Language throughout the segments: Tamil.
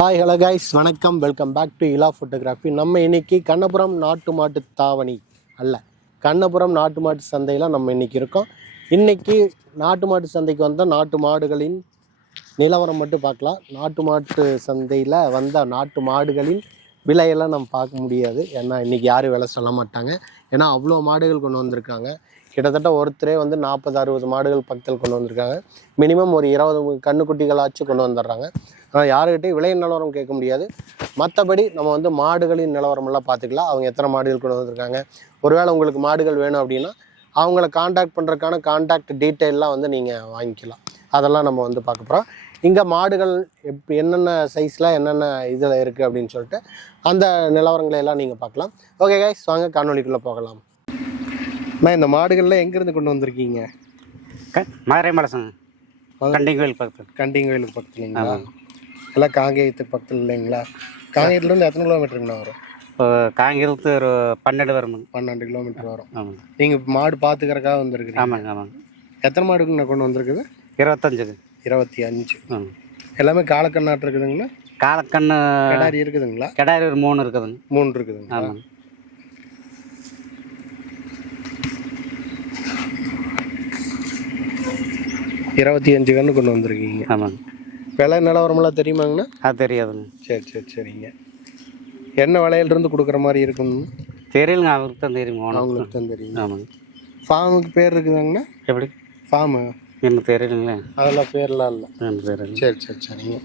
ஹாய் ஹலோ கைஸ், வணக்கம். Welcome back to Ila photography. நம்ம இன்னைக்கு கண்ணபுரம் நாட்டு மாட்டு தாவணி அல்ல, கண்ணபுரம் நாட்டு மாட்டு சந்தையில் நம்ம இன்னைக்கு இருக்கோம். இன்னைக்கு நாட்டு மாட்டு சந்தைக்கு வந்தால் நாட்டு மாடுகளின் நிலவரம் மட்டும் பார்க்கலாம். நாட்டு மாட்டு சந்தையில் வந்த நாட்டு மாடுகளின் விலையெல்லாம் நம்ம பார்க்க முடியாது. ஏன்னா இன்றைக்கி யாரும் விலை சொல்ல மாட்டாங்க. ஏன்னா அவ்வளோ மாடுகள் கொண்டு வந்திருக்காங்க. கிட்டத்தட்ட ஒருத்தரே 40-60 மாடுகள் பக்கத்தில் கொண்டு வந்திருக்காங்க. மினிமம் ஒரு 20 கண்ணுக்குட்டிகளாச்சும் கொண்டு வந்துடுறாங்க. ஆனால் யாருக்கிட்டையும் விலை நிலவரம் கேட்க முடியாது. மற்றபடி நம்ம மாடுகளின் நிலவரமெல்லாம் பார்த்துக்கலாம். அவங்க எத்தனை மாடுகள் கொண்டு வந்திருக்காங்க, ஒருவேளை உங்களுக்கு மாடுகள் வேணும் அப்படின்னா அவங்கள காண்டாக்ட் பண்ணுறதுக்கான காண்டாக்ட் டீட்டெயிலெலாம் நீங்கள் வாங்கிக்கலாம். அதெல்லாம் நம்ம பார்க்க போகிறோம். இங்கே மாடுகள் என்னென்ன சைஸில் என்னென்ன இதில் இருக்குது அப்படின்னு சொல்லிட்டு அந்த நிலவரங்களை எல்லாம் நீங்கள் பார்க்கலாம். ஓகே கைஸ், வாங்க காணொலிக்குள்ளே போகலாம். நான் இந்த மாடுகளில் எங்கேருந்து கொண்டு வந்திருக்கீங்க? மதுரை மலசங்க, கண்டிங்கோயில் பக்கத்தில். கண்டிங்கோயிலுக்கு பக்கத்தில் இல்லைங்களா? எல்லாம் காங்கேயத்துக்கு பக்கத்தில் இல்லைங்களா? காங்கேயத்துலேருந்து எத்தனை கிலோமீட்டருங்கண்ணா வரும்? இப்போ காங்கேயத்து ஒரு 12 வரும். 12 கிலோமீட்டர் வரும். ஆமாங்க. நீங்கள் மாடு பார்த்துக்கிறக்காக வந்துருக்குறீங்க? ஆமாங்க ஆமாங்க. எத்தனை மாடுக்குண்ணா கொண்டு வந்திருக்குது? 25. 25. எல்லாமே காலக்கண்ணாட்டு இருக்குதுங்களா? காலக்கண்ணு கிடாரி இருக்குதுங்களா? கிடாரி ஒரு 3 இருக்குதுங்க. 3 இருக்குதுங்க. ஆமாங்க. 25 கன்று கொண்டு வந்திருக்கீங்க. ஆமாங்க. விலை நிலவரமெல்லாம் தெரியுமாங்கண்ணா? அது தெரியாதுங்க. சரிங்க. என்ன விலையிலிருந்து கொடுக்குற மாதிரி இருக்குங்க? தெரியலங்க, அவருக்கு தான் தெரியும். அவங்களுக்கு தான் தெரியும். ஆமாங்க. ஃபார்முக்கு பேர் இருக்குதாங்கண்ணா? எப்படி ஃபார்மு? எனக்கு தெரியலங்களே. அதெல்லாம் பேர்லாம் இல்லை. எனக்கு தெரியல. சரிங்க.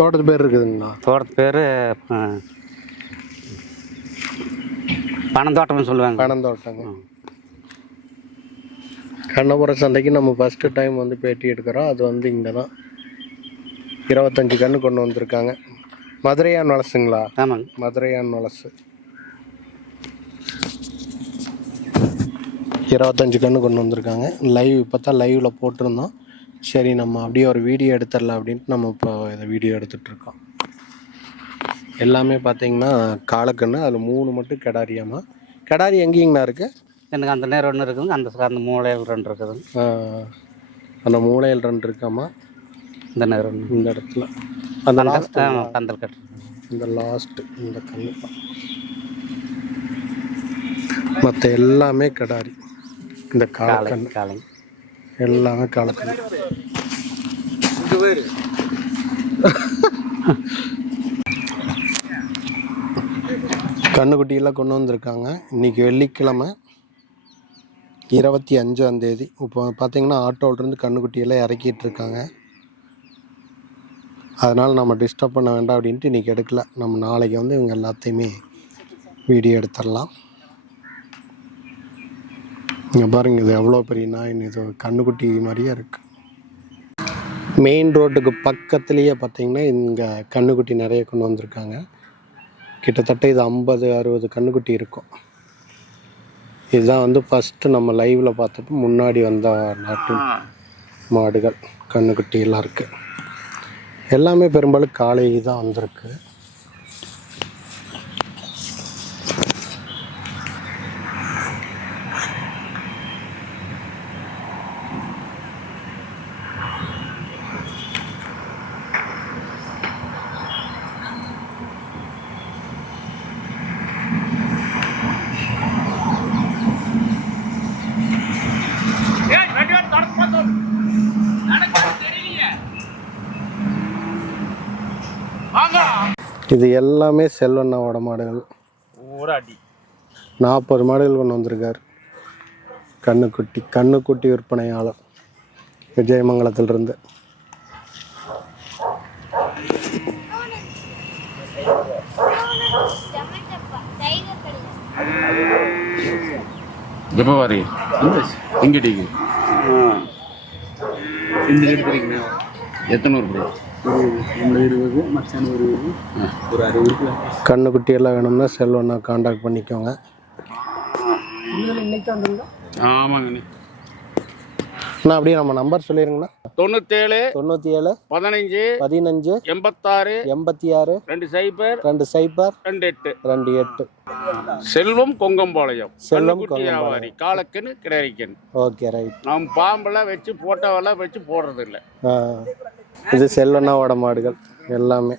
தோட்டத்து பேர் இருக்குதுங்கண்ணா? தோட்டத்து பேர் பனந்தோட்டம்னு சொல்லுவாங்க. பனந்தோட்டங்க. கண்ணபுரம் சந்தைக்கு நம்ம ஃபஸ்ட்டு டைம் பேட்டி எடுக்கிறோம். அது இங்கே தான் 25 கன்று கொண்டு வந்திருக்காங்க. மதுரையான் வலசுங்களா? ஆமாங்க, மதுரையான் வலசு. 25 கன்று கொண்டு வந்திருக்காங்க. லைவ் இப்போ தான் லைவில் போட்டிருந்தோம். சரி, நம்ம அப்படியே ஒரு வீடியோ எடுத்துடலாம் அப்படின்ட்டு நம்ம இப்போ இதை வீடியோ எடுத்துகிட்ருக்கோம். எல்லாமே பார்த்தீங்கன்னா காலக்கன்று. அதில் 3 மட்டும் கிடாரியாமா. கிடாரி எங்கேங்கண்ணா இருக்குது? எனக்கு அந்த நேரம் 1 இருக்குதுங்க, அந்த மூலையில் 2 இருக்குதுங்க. அந்த மூலையில் 2 இருக்காமா? இந்த நேரம் இந்த இடத்துல அந்த பந்தல் கட்டு, இந்த லாஸ்ட்டு இந்த கண்ணு. மற்ற எல்லாமே கிடாரி. இந்த காலக்கண்ணு எல்லாமே காலக்கண்ணு. கண்ணுக்குட்டியெல்லாம் கொண்டு வந்திருக்காங்க. இன்றைக்கி வெள்ளிக்கிழமை 25ஆம் தேதி. இப்போ பார்த்தீங்கன்னா ஆட்டோவிலேருந்து கண்ணுக்குட்டியெல்லாம் இறக்கிட்டு இருக்காங்க. அதனால் நம்ம டிஸ்டர்ப் பண்ண வேண்டாம் அப்படின்ட்டு இன்றைக்கி எடுக்கல. நம்ம நாளைக்கு இவங்க எல்லாத்தையுமே வீடியோ எடுத்துடலாம். இங்கே பாருங்க, இது எவ்வளோ பெரிய நாயின். இது கண்ணுக்குட்டி மாதிரியே இருக்குது. மெயின் ரோட்டுக்கு பக்கத்துலேயே பார்த்தீங்கன்னா இங்கே கண்ணுக்குட்டி நிறைய கொண்டு வந்திருக்காங்க. கிட்டத்தட்ட இது 50-60 கண்ணுக்குட்டி இருக்கும். இதுதான் ஃபஸ்ட்டு நம்ம லைவில் பார்த்தப்போ முன்னாடி வந்த நாட்டு மாடுகள் கண்ணுக்குட்டி எல்லாம் இருக்குது. எல்லாமே பெரும்பாலும் காலை தான் வந்திருக்கு. இது எல்லாமே செல்வண்ணாவோட மாடுகள். 40 மாடுகள் கொண்டு வந்திருக்கார். கண்ணுக்குட்டி விற்பனையாளர் விஜயமங்கலத்திலிருந்து. கண்ணுக்குட்டி எல்லாம் வேணும்னா செல்வண்ணா காண்டாக்ட் பண்ணிக்கோங்க. ஆமாங்க. நான் அப்படியே நம்ம நம்பர் சொல்லிடுங்கண்ணா. 97 15 86 86 20 28 செல்வம் கொங்கம்பாளையம். செல்வம் வியாபாரி. காலக்கன்னு கிடைக்கணும். Okay right. நம்ம பாம்பெல்லாம் வச்சு போட்டோவெல்லாம் வச்சு போடுறது இல்லை. இது செல்வண்ணாவோட மாடுகள் எல்லாமே.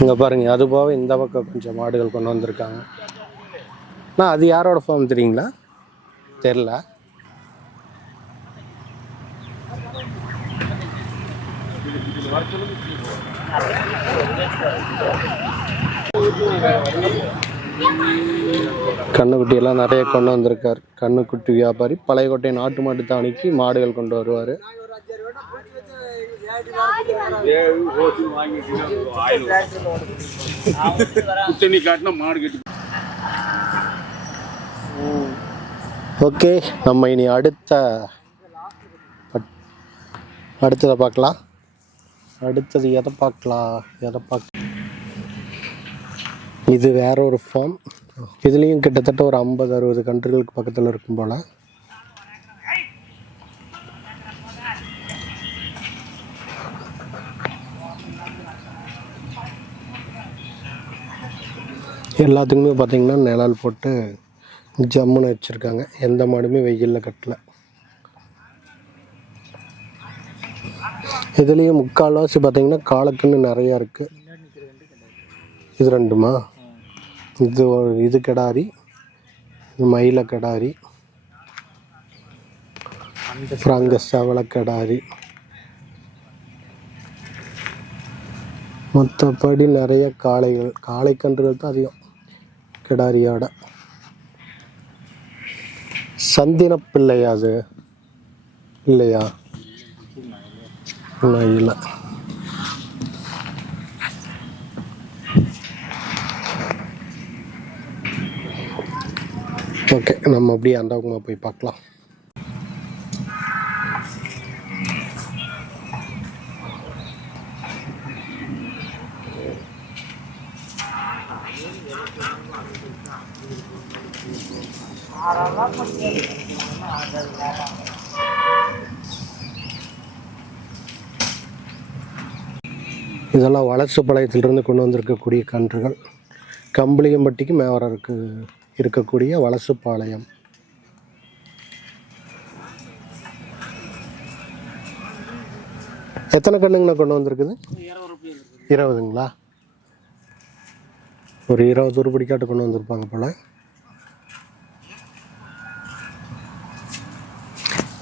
இங்கே பாருங்க, அது போக இந்த பக்கம் கொஞ்சம் மாடுகள் கொண்டு வந்திருக்காங்க. அது யாரோட ஃபார்ம் தெரியுங்களா? தெரில. கண்ணுக்குட்டியெல்லாம் நிறைய கொண்டு வந்திருக்கார். கண்ணுக்குட்டி வியாபாரி பழையக்கோட்டை நாட்டு மாட்டு தாவணிக்கு மாடுகள் கொண்டு வருவார். ஓகே, நம்ம இனி அடுத்ததை பார்க்கலாம். அடுத்தது எதை பார்க்கலாம்? இது வேற ஒரு ஃபார்ம். இதுலேயும் கிட்டத்தட்ட ஒரு 50-60 கன்றுகளுக்கு பக்கத்தில் இருக்கும் போல். எல்லாத்துக்குமே பார்த்திங்கன்னா நிழல் போட்டு ஜம்முன்னு வச்சுருக்காங்க. எந்த மாடுமே வெயிலில் கட்டலை. இதுலேயும் முக்கால்வாசி பார்த்திங்கன்னா காலக்கன்று நிறையா இருக்குது. இது ரெண்டுமா? இது கிடாரி, இது மயில கிடாரி, அப்புறம் அங்கே செவலை கிடாரி. மற்றபடி நிறைய காளைக்கன்றுகள் தான் அதிகம் கிடாரியோட. சந்தின பிள்ளையா? அது இல்லையா? இல்லை. ஓகே, நம்ம அப்படியே அந்த பக்கமாக போய் பார்க்கலாம். இதெல்லாம் வலசுப்பாளையத்திலிருந்து கொண்டு வந்திருக்கக்கூடிய கன்றுகள். கம்பளியம்பட்டிக்கு மேவரருக்கு இருக்கக்கூடிய வலசுப்பாளையம். எத்தனை கண்ணுங்கண்ணா கொண்டு வந்திருக்குது? 20ங்களா? ஒரு 20 உருப்படிக்காட்டு கொண்டு வந்திருப்பாங்க போல.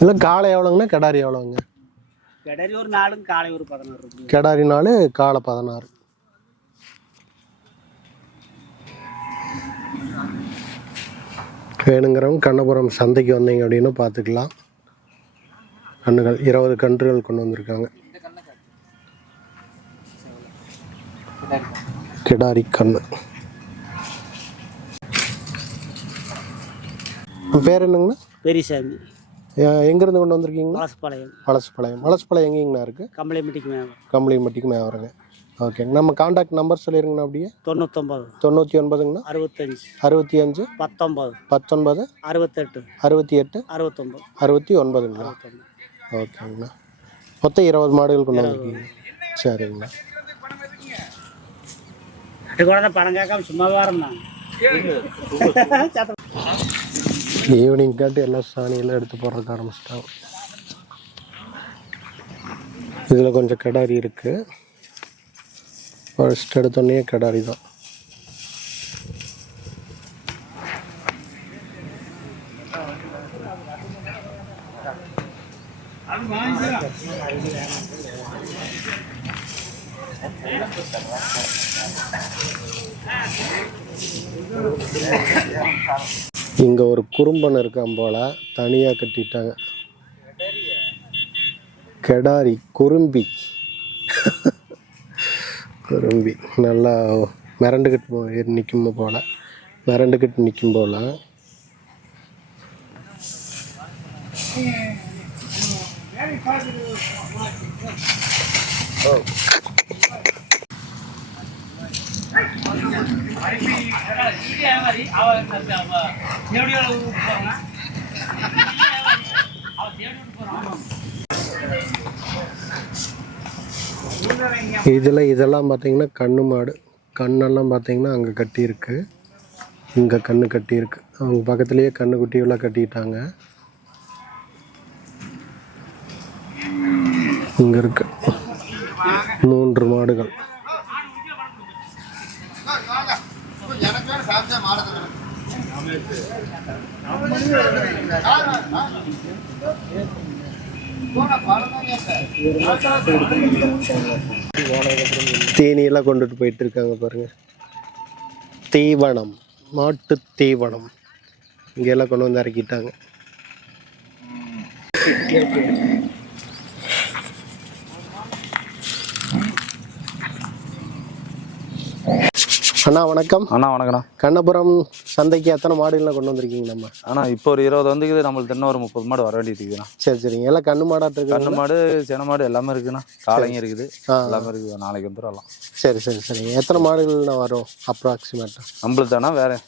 இல்லை, காலை எவ்வளோங்கண்ணா? கிடாரி எவ்வளோங்க? கிடாரி ஒரு 4, காலை ஒரு 16. கிடாரி 4, காலை 16. வேணுங்கிறவங்க கண்ணபுரம் சந்தைக்கு வந்தீங்க அப்படின்னு பார்த்துக்கலாம். கண்ணுகள் 20 கன்றுகள் கொண்டு வந்திருக்காங்க. கிடாரி கண்ணு. பேர் என்னங்கண்ணா? பெரியசாமி. எங்கேருந்து கொண்டு வந்திருக்கீங்களா? வலசுப்பாளையம். வலசுப்பாளையம் எங்கேங்கண்ணா இருக்குது? கம்பளியம்பட்டிக்கு மேவரங்க. ஓகே, நம்ம கான்டாக்ட் நம்பர் சொல்லிடுங்கண்ணா. அப்படியே 99ங்கண்ணா 65 19 68 69ங்கண்ணா. ஓகேங்கண்ணா. மொத்தம் 20 மாடுகள் கொண்டு வந்திருக்கீங்க. சரிங்கண்ணா. ஈவினிங் காட்டி எல்லாம் சாணியெல்லாம் எடுத்து போடுறதுக்கு ஆரம்பிச்சிட்டாங்க. இதில் கொஞ்சம் கிடாரி இருக்குது. ஃபர்ஸ்ட் எடுத்தோடனே கிடாரி தான். இங்கே ஒரு குறும்பன் இருக்கான் போல, தனியாக கட்டிட்டாங்க. கிடாரி குறும்பி நல்லா மிரண்டுக்கிட்டு நிற்கும் போல். இதெல்லாம் பார்த்தீங்கன்னா கண்ணு மாடு. கண்ணெல்லாம் பார்த்தீங்கன்னா அங்கே கட்டியிருக்கு, இங்கே கண்ணு கட்டியிருக்கு. அவங்க பக்கத்துலேயே கண்ணுக்குட்டியெல்லாம் கட்டிட்டாங்க. இங்கே இருக்கு 3 மாடுகள். தீனியெல்லாம் கொண்டுட்டு போயிட்டு இருக்காங்க பாருங்க. தீவனம், மாட்டு தீவனம் இங்கெல்லாம் கொண்டு வந்து இறக்கிட்டாங்க. அண்ணா வணக்கம். அண்ணா வணக்கண்ணா. கண்ணபுரம் சந்தைக்கு எத்தனை மாடுகள்லாம் கொண்டு வந்திருக்கீங்க நம்ம? அண்ணா இப்போ ஒரு 20 வந்துக்குது, நம்மளுக்கு இன்னும் ஒரு 30 மாடு வர வேண்டியது இருக்குண்ணா. சரி சரிங்க. எல்லாம் கண்ணு மாடாட்டு இருக்கு? கண்ணு மாடு, சென மாடு எல்லாமே இருக்குண்ணா. காளைங்க இருக்குது, எல்லாமே இருக்குது. நாளைக்கு வந்துடலாம். சரி சரி சரிங்க. எத்தனை மாடுகள்னா வரும் அப்ராக்சிமேட்டாக? நம்மளுக்கு தானே வேற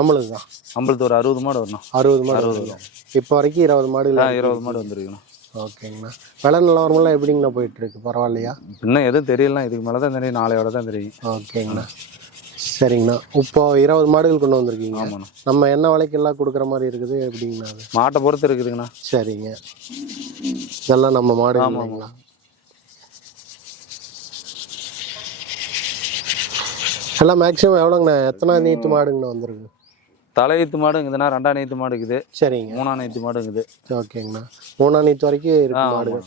நம்மளுக்கு தான். நம்மளுக்கு ஒரு 60 மாடு வரணும். 60 மாடு வரும். இப்போ வரைக்கும் 20 மாடுகள். 20 மாடு வந்துருக்குண்ணா. ஓகேங்கண்ணா. விலை நிலவரமெல்லாம் எப்படிங்கண்ணா போயிட்டு இருக்கு? பரவாயில்லையா? இன்னும் எதுவும் தெரியலாம். இதுக்கு மேலே தான் தெரியும், நாளையோட தான் தெரியும். ஓகேங்கண்ணா. சரிங்கண்ணா. இப்போ 20 மாடுகள் கொண்டு வந்திருக்கீங்க. ஆமாண்ணா. நம்ம என்ன விலைக்கெல்லாம் கொடுக்குற மாதிரி இருக்குது எப்படிங்கண்ணா? அது மாட்டை பொறுத்து இருக்குதுங்கண்ணா. சரிங்க. இதெல்லாம் நம்ம மாடு இல்லைங்களா? எல்லாம் மேக்ஸிமம் எவ்வளோங்கண்ணா? எத்தனை நீத்து மாடுங்கண்ணா வந்திருக்கு? தலையீத்து மாடு இருக்குதுண்ணா, 2ஆம் நீத்து மாடு இருக்குது. சரிங்க. 3ஆம் நீத்து மாடு இருக்குது. ஓகேங்கண்ணா. 3ஆம் நீத்து வரைக்கும் இருக்கு மாடுகள்.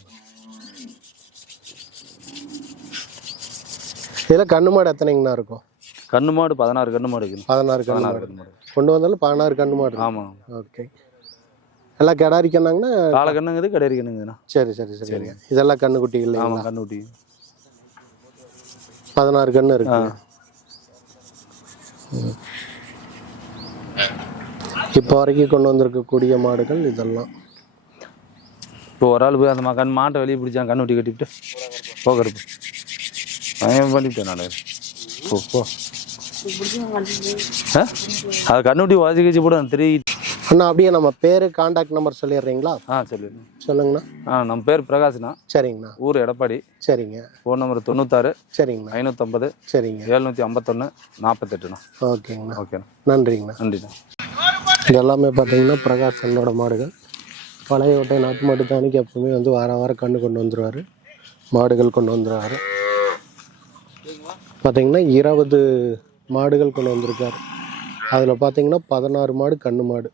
இதில் கண்ணு மாடு எத்தனைங்கண்ணா இருக்கும்? கண்ணு மாடு 16 கண்ணு மாடு இருக்குது. 16 கண்ணு மாடு கொண்டு வந்தாலும் 16 கண்ணு மாடு. ஆமாம். ஓகே. எல்லாம் கிடாரி கண்ணாங்கண்ணா? காலை கண்ணுங்குது, கடையரி கண்ணுங்குதுண்ணா. சரி சரி சரிங்க. இதெல்லாம் கண்ணுக்குட்டி இல்லை? ஆமாம், கண்ணுக்குட்டி 16 கண்ணு இருக்கு. இப்போ வரைக்கும் கொண்டு வந்திருக்கக்கூடிய மாடுகள் இதெல்லாம். இப்போ ஒரு ஆள் போய் அந்த மாட்டை வெளியே பிடிச்சான், கண்ணுட்டி கட்டிவிட்டு போகிறப்பு பண்ணிவிட்டேன் நான். போ அது கண்ணுட்டி வாசி கழிச்சு போட 3. அண்ணா அப்படியே நம்ம பேர் கான்டாக்ட் நம்பர் சொல்லிடுறீங்களா? சொல்லிடுங்க. சொல்லுங்கண்ணா. நம்ம பேர் பிரகாஷ்ண்ணா. சரிங்கண்ணா. ஊர் எடப்பாடி. சரிங்க. Phone number 96. சரிங்கண்ணா. 550. சரிங்க. 751 48ண்ணா. ஓகேங்கண்ணா. ஓகேண்ணா. நன்றிங்கண்ணா. நன்றிண்ணா. இது எல்லாமே பார்த்தீங்கன்னா பிரகாஷ் அண்ணோட மாடுகள். பழைய ஓட்டை நாட்டு மாட்டு தானிக்கு எப்பவுமே வந்து வாரம் கண்ணு கொண்டு வந்துடுவார், மாடுகள் கொண்டு வந்துடுவார். பார்த்தீங்கன்னா 20 மாடுகள் கொண்டு வந்திருக்காரு. அதில் பார்த்தீங்கன்னா 16 மாடு கண்ணு மாடு.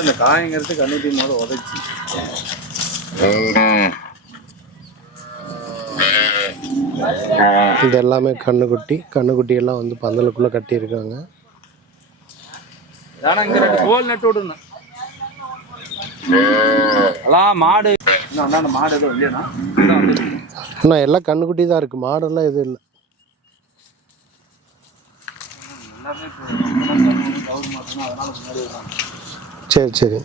இந்த காயங்கிறது கண்ணுட்டி மாடு உதைச்சி. இது எல்லாமே கண்ணுக்குட்டி எல்லாம் வந்து பந்தலுக்குள்ளே கட்டியிருக்காங்க. இங்கே 2 கோல் நட்டு விடுங்க. எல்லாம் மாடு மாடு எதுவும் இல்லையாண்ணா? அண்ணா எல்லாம் கண்ணுக்குட்டி தான் இருக்குது, மாடெல்லாம் எதுவும் இல்லை. சரி சரி.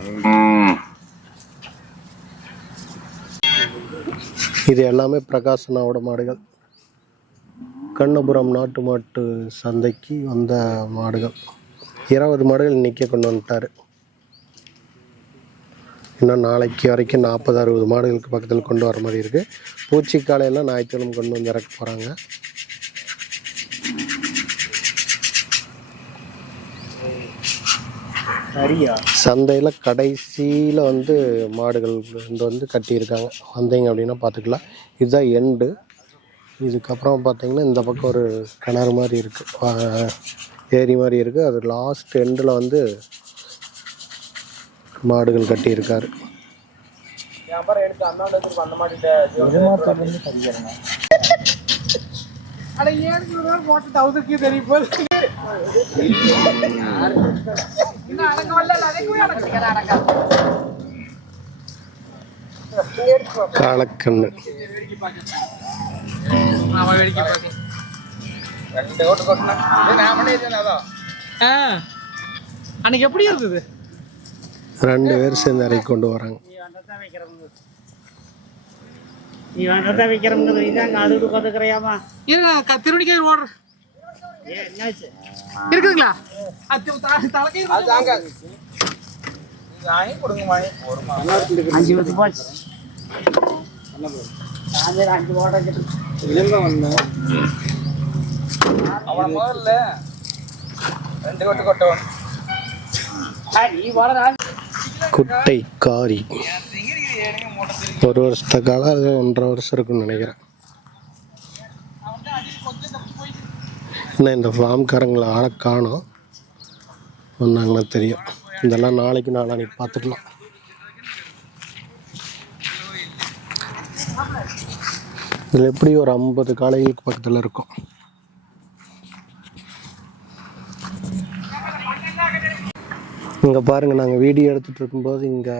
இது எல்லாமே பிரகாசனாவோட மாடுகள். கண்ணபுரம் நாட்டு மாட்டு சந்தைக்கு வந்த மாடுகள். 20 மாடுகள் இன்றைக்கே கொண்டு வந்துட்டார். இன்னும் நாளைக்கு வரைக்கும் 40-60 மாடுகளுக்கு பக்கத்தில் கொண்டு வர மாதிரி இருக்குது. பூச்சிக்காலையெல்லாம் ஞாயிற்றுக்கிழமை கொண்டு வந்து இறக்க போகிறாங்க. சந்தையில் கடைசியில் வந்து மாடுகள் வந்து கட்டியிருக்காங்க. வந்தீங்க அப்படின்னா பார்த்துக்கலாம். இதுதான் எண்டு. இதுக்கப்புறம் பார்த்தீங்கன்னா இந்த பக்கம் ஒரு கிணறு மாதிரி இருக்குது, ஏரி மாதிரி இருக்குது. அது லாஸ்ட் எண்டில் வந்து மாடுகள் கட்டியிருக்காரு. காலக்கண்ணு அன்னைக்கு எப்படி இருந்தது? 2 பேர் சேர்ந்து இறக்கி கொண்டு வராங்க. நீ வைக்கிறோம் அது கத்துக்கிறையாமா? திருவடிக்காய் ஓடுற இருக்குங்களா? அஞ்சு பத்து போச்சு. குட்டை காரி ஒரு வருஷத்த காலம், அது 1.5 வருஷம் இருக்குன்னு நினைக்கிறேன். இன்னும் இந்த ஃபார்ம்காரங்களை ஆளை காணோம், வந்தாங்கன்னா தெரியும். இதெல்லாம் நாளைக்கு நாளான்னைக்கு பார்த்துக்கலாம். இதில் எப்படி ஒரு 50 காளைகளுக்கு பக்கத்தில் இருக்கும். இங்கே பாருங்கள், நாங்கள் வீடியோ எடுத்துகிட்டு இருக்கும்போது இங்கே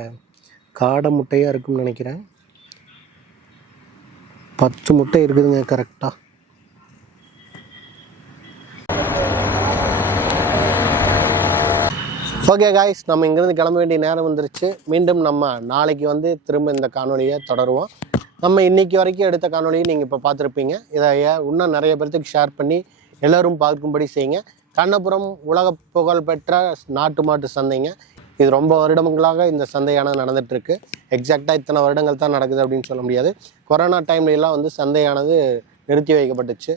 காடை முட்டையாக இருக்குன்னு நினைக்கிறேன். 10 முட்டை இருக்குதுங்க கரெக்டாக. ஓகே காய்ஸ், நம்ம இங்கேருந்து கிளம்ப வேண்டிய நேரம் வந்துருச்சு. மீண்டும் நம்ம நாளைக்கு வந்து திரும்ப இந்த காணொலியை தொடருவோம். நம்ம இன்றைக்கி வரைக்கும் எடுத்த காணொலியை நீங்கள் இப்போ பார்த்துருப்பீங்க. இதை இன்னும் நிறைய பேர்த்துக்கு ஷேர் பண்ணி எல்லோரும் பார்க்கும்படி செய்யுங்க. கண்ணபுரம் உலக புகழ்பெற்ற நாட்டு மாட்டு சந்தைங்க. இது ரொம்ப வருடங்களாக இந்த சந்தையானது நடந்துகிட்ருக்கு. எக்ஸாக்டாக இத்தனை வருடங்கள் தான் நடக்குது அப்படின்னு சொல்ல முடியாது. கொரோனா டைம்லலாம் வந்து சந்தையானது நிறுத்தி வைக்கப்பட்டுச்சு.